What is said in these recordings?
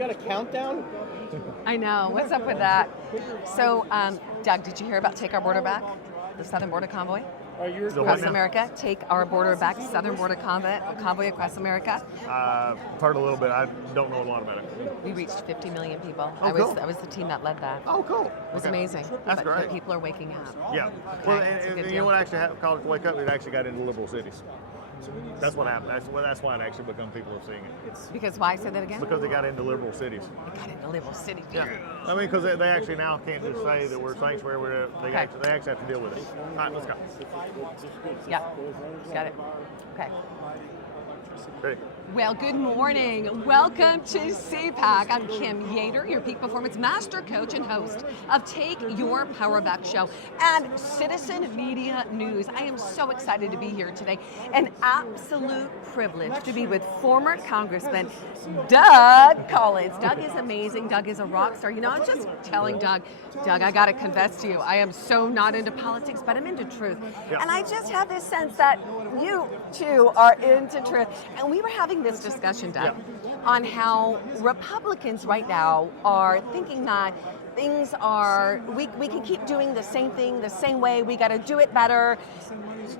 got a countdown? I know. What's up with that? So, Doug, did you hear about Take Our Border Back? The Southern Border Convoy? Across America, Take Our Border Back, Southern Border Convoy across America. I've heard a little bit. I don't know a lot about it. We reached 50 million people. Oh, cool. I was the team that led that. Oh, cool. It was amazing. That's but great. People are waking up. Yeah. Okay, Well, that's a and good you deal. know what actually caused it to wake up? It actually got into liberal cities. That's what happened. That's why it actually become people are seeing it. Because why? Say that again? Because they got into liberal cities. It got into liberal cities. Yeah. I mean, because they actually now can't just say that we're sanctuary. They actually have to deal with it. All right, let's go. Yeah. Got it. Okay. Ready? Well, good morning. Welcome to CPAC. I'm Kim Yeater, your peak performance master coach and host of Take Your Power Back show and Citizen Media News. I am so excited to be here today. An absolute privilege to be with former Congressman Doug Collins. Doug is amazing. Doug is a rock star. You know, I was just telling Doug, I got to confess to you, I am so not into politics, but I'm into truth. Yeah. And I just have this sense that you, too, are into truth. And we were having this discussion, Doug, on how Republicans right now are thinking that things are, we can keep doing the same thing the same way, we got to do it better.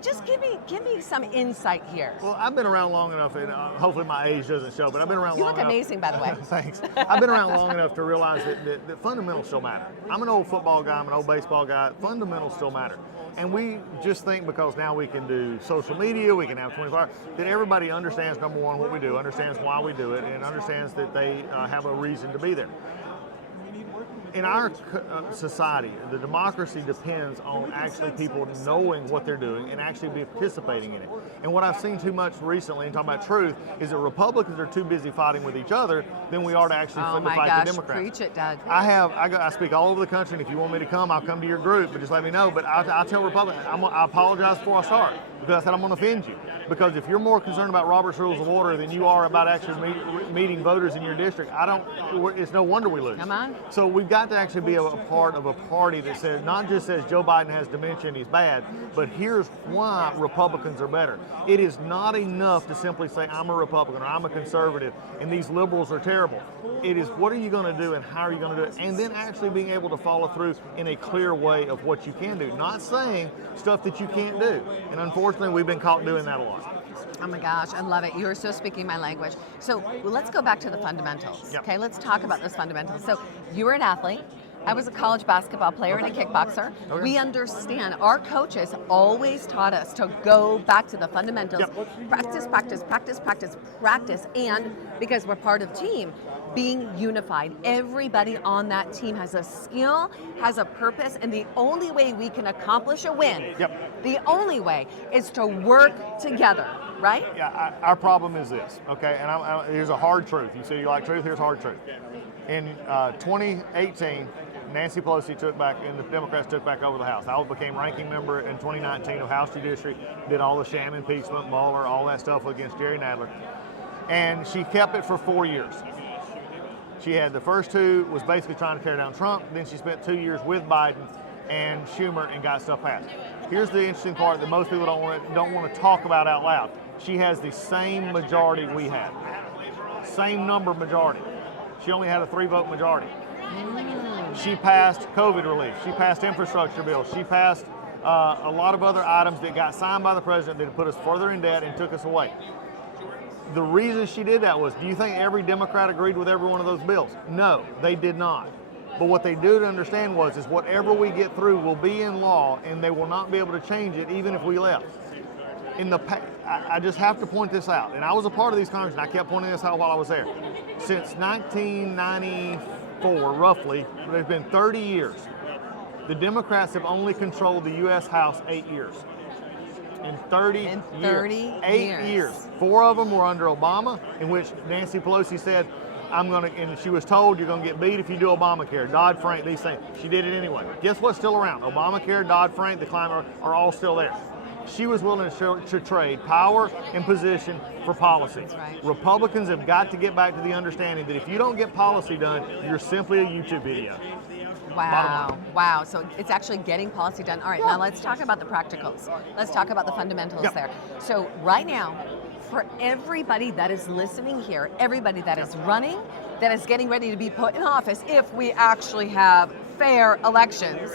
Just give me some insight here. Well, I've been around long enough, and hopefully my age doesn't show, but I've been around You long enough. look amazing, by the way. Thanks. I've been around long enough to realize that fundamentals still matter. I'm an old football guy, I'm an old baseball guy. Fundamentals still matter. And we just think because now we can do social media, we can have 24 hours, that everybody understands, number one, what we do, understands why we do it, and understands that they have a reason to be there. In our society, the democracy depends on actually people knowing what they're doing and actually be participating in it. And what I've seen too much recently, and talking about truth, is that Republicans are too busy fighting with each other than we are to actually fight the Democrats. Preach it, Doug. I speak all over the country, and if you want me to come, I'll come to your group, but just let me know. But I tell Republicans, I apologize before I start, because I said I'm going to offend you. Because if you're more concerned about Robert's Rules of Order than you are about actually meeting voters in your district, it's no wonder we lose. Come on. So we've got to actually be a part of a party that says, not just says Joe Biden has dementia and he's bad, but here's why Republicans are better. It is not enough to simply say, I'm a Republican or I'm a conservative and these liberals are terrible. It is, what are you going to do and how are you going to do it? And then actually being able to follow through in a clear way of what you can do. Not saying stuff that you can't do. And unfortunately, we've been caught doing that a lot. Oh my gosh, I love it. You're so speaking my language. So let's go back to the fundamentals. Yep. Okay, let's talk about those fundamentals. So you were an athlete. I was a college basketball player and a kickboxer. Okay. We understand, our coaches always taught us to go back to the fundamentals. Yep. Practice, practice, practice, practice, practice. And because we're part of team, being unified. Everybody on that team has a skill, has a purpose, and the only way we can accomplish a win, the only way is to work together, right? Yeah, our problem is this, okay? And here's a hard truth. You say you like truth, here's hard truth. In 2018, Nancy Pelosi took back, and the Democrats took back over the House. I became ranking member in 2019 of House Judiciary, did all the sham impeachment, Mueller, all that stuff against Jerry Nadler. And she kept it for 4 years. She had the first two, was basically trying to tear down Trump, then she spent 2 years with Biden and Schumer and got stuff passed. Here's the interesting part that most people don't want to talk about out loud. She has the same majority we had. Same number majority. She only had a 3-vote majority. She passed COVID relief. She passed infrastructure bills. She passed a lot of other items that got signed by the president that put us further in debt and took us away. The reason she did that was, do you think every Democrat agreed with every one of those bills? No, they did not. But what they do to understand is whatever we get through will be in law and they will not be able to change it even if we left. I just have to point this out, and I was a part of these conversations, and I kept pointing this out while I was there. Since 1994, roughly, there's been 30 years. The Democrats have only controlled the U.S. House 8 years. In 30 years. 8 years. 4 of them were under Obama, in which Nancy Pelosi said, and she was told you're going to get beat if you do Obamacare, Dodd-Frank, these things. She did it anyway. Guess what's still around? Obamacare, Dodd-Frank, the climate are all still there. She was willing to trade power and position for policy. Right. Republicans have got to get back to the understanding that if you don't get policy done, you're simply a YouTube video. Wow. So it's actually getting policy done. All right, now let's talk about the practicals. Let's talk about the fundamentals there. So right now, for everybody that is listening here, everybody that is running, that is getting ready to be put in office, if we actually have fair elections.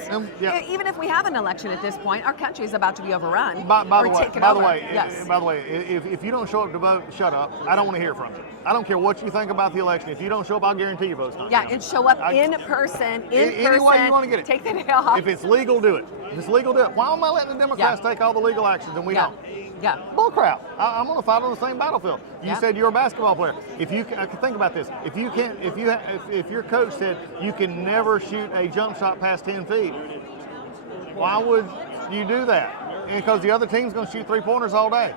Even if we have an election at this point, our country is about to be overrun By the Yes. way, if you don't show up to vote, shut up. I don't want to hear from you. I don't care what you think about the election. If you don't show up, I'll guarantee your vote's not Yeah, coming. and show up in person. Any way you want to get it. Take the day off. If it's legal, do it. If it's legal, do it. Why am I letting the Democrats take all the legal actions and we don't? Yeah. Bull crap. I'm going to fight on the same battlefield. You said you're a basketball player. If you think about this, if your coach said you can never shoot a jump shot past 10 feet, why would you do that? Because the other team's going to shoot 3-pointers all day.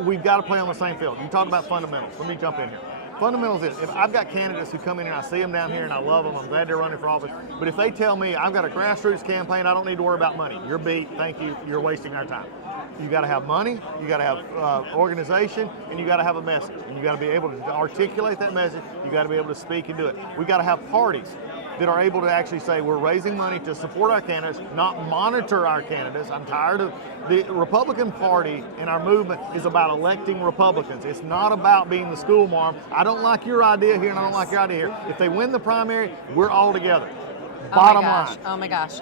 We've got to play on the same field. You talk about fundamentals. Let me jump in here. Fundamentals is, if I've got candidates who come in and I see them down here and I love them, I'm glad they're running for office, but if they tell me I've got a grassroots campaign, I don't need to worry about money. You're beat, thank you, you're wasting our time. You got to have money, you got to have organization, and you got to have a message. And you got to be able to articulate that message, you got to be able to speak and do it. We got to have parties that are able to actually say we're raising money to support our candidates, not monitor our candidates. I'm tired of the Republican Party, and our movement is about electing Republicans. It's not about being the school marm. I don't like your idea here and I don't like your idea here. If they win the primary, we're all together. Bottom line. Oh my gosh.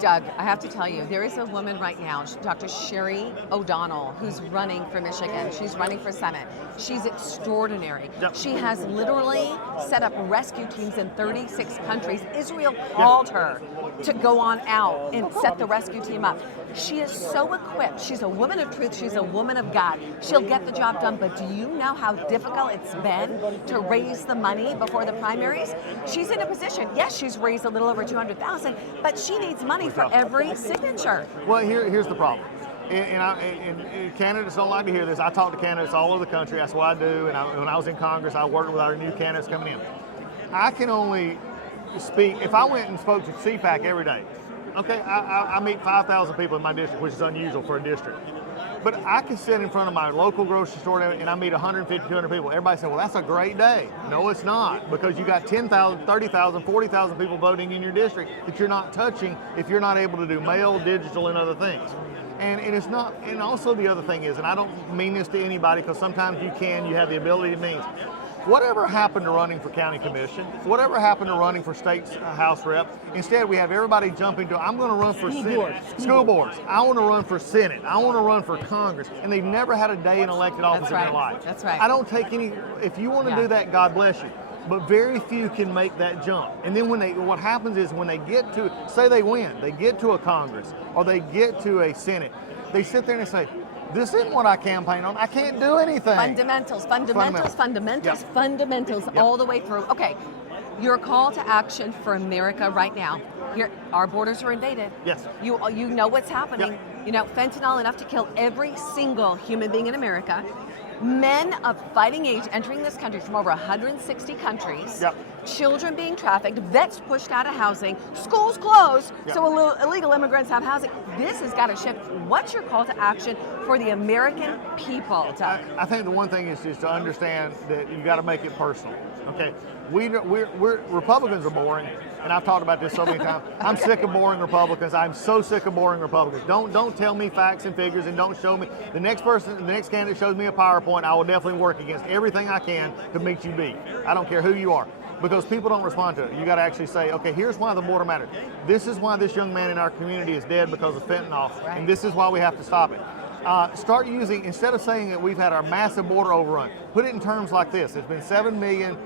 Doug, I have to tell you, there is a woman right now, Dr. Sherry O'Donnell, who's running for Michigan. She's running for Senate. She's extraordinary. Yep. She has literally set up rescue teams in 36 countries. Israel called her to go on out and set the rescue team up. She is so equipped. She's a woman of truth. She's a woman of God. She'll get the job done, but do you know how difficult it's been to raise the money before the primaries? She's in a position, yes, she's raised a little over $200,000, but she needs money for every signature. Well, here's the problem. And candidates don't like to hear this. I talk to candidates all over the country. That's what I do. And when I was in Congress, I worked with our new candidates coming in. I can only speak, if I went and spoke to CPAC every day, okay, I meet 5,000 people in my district, which is unusual for a district. But I can sit in front of my local grocery store and I meet 150, 200 people. Everybody says, well, that's a great day. No, it's not, because you got 10,000, 30,000, 40,000 people voting in your district that you're not touching if you're not able to do mail, digital, and other things. And it's not, and also the other thing is, and I don't mean this to anybody because sometimes you have the ability to mean, whatever happened to running for county commission? Whatever happened to running for state house rep? Instead, we have everybody jumping to, I'm going to run for school boards. I want to run for Senate. I want to run for Congress. And they've never had a day in elected office in their life. That's right. I don't take any, if you want to do that, God bless you. But very few can make that jump. And then what happens is when they get to, say they win, they get to a Congress or they get to a Senate, they sit there and they say, this isn't what I campaign on. I can't do anything. Fundamentals, Yep. all the way through. Okay, your call to action for America right now. Here, our borders are invaded. Yes. You know what's happening. Yep. You know, fentanyl enough to kill every single human being in America. Men of fighting age entering this country from over 160 countries. Yep. Children being trafficked, vets pushed out of housing, schools closed, so illegal immigrants have housing. This has got to shift. What's your call to action for the American people, Doug? I think the one thing is to understand that you got to make it personal. Okay, we're Republicans are boring, and I've talked about this so many times. I'm sick of boring Republicans. I'm so sick of boring Republicans. Don't tell me facts and figures, and don't show me the next candidate shows me a PowerPoint. I will definitely work against everything I can to make you beat. I don't care who you are. Because people don't respond to it. You got to actually say, okay, here's why the border matters. This is why this young man in our community is dead because of fentanyl, and this is why we have to stop it. Start using, instead of saying that we've had our massive border overrun, put it in terms like this. There's been 7 million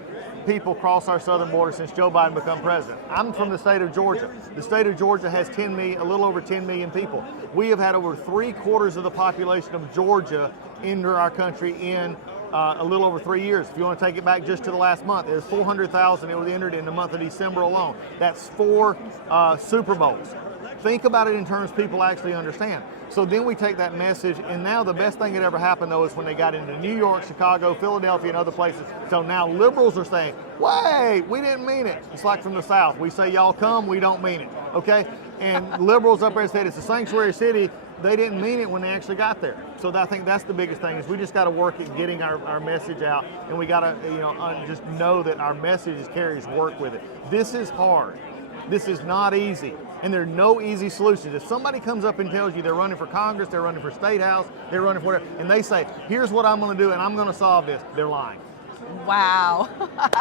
people cross our southern border since Joe Biden become president. I'm from the state of Georgia. The state of Georgia has 10 million, a little over 10 million people. We have had over 3/4 of the population of Georgia enter our country in a little over 3 years. If you want to take it back just to the last month, there's 400,000 that was entered in the month of December alone. That's 4 Super Bowls. Think about it in terms people actually understand. So then we take that message, and now the best thing that ever happened though is when they got into New York, Chicago, Philadelphia, and other places. So now liberals are saying, wait, we didn't mean it. It's like from the South. We say y'all come, we don't mean it, okay? And liberals up there said it's a sanctuary city. They didn't mean it when they actually got there. So I think that's the biggest thing is we just got to work at getting our message out, and we got to just know that our message carries work with it. This is hard. This is not easy, and there are no easy solutions. If somebody comes up and tells you they're running for Congress, they're running for State House, they're running for whatever, and they say, here's what I'm going to do, and I'm going to solve this, they're lying. Wow.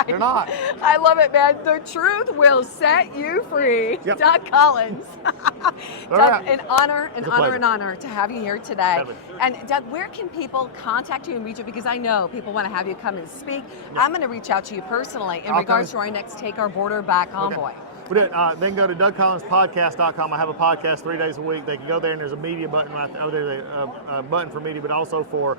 They're not. I love it, man. The truth will set you free. Yep. Doug Collins. Doug, right. an honor to have you here today. Definitely. And Doug, where can people contact you and reach you? Because I know people want to have you come and speak. Yep. I'm going to reach out to you personally in regards to our next Take Our Border Back convoy. Okay. They can go to DougCollinsPodcast.com. I have a podcast 3 days a week. They can go there, and there's a media button right there. There's a button for media, but also for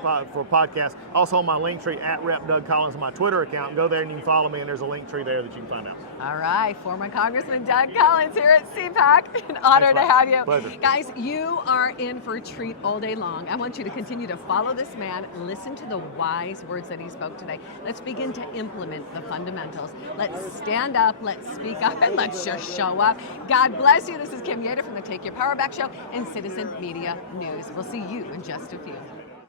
podcasts. Also on my link tree at Rep Doug Collins on my Twitter account. Go there and you can follow me, and there's a link tree there that you can find out. All right, former Congressman Doug Collins here at CPAC. An honor to have you. Pleasure. Guys, you are in for a treat all day long. I want you to continue to follow this man, listen to the wise words that he spoke today. Let's begin to implement the fundamentals. Let's stand up, let's speak up, and let's just show up. God bless you. This is Kim Yeater from the Take Your Power Back Show and Citizen Media News. We'll see you in just a few.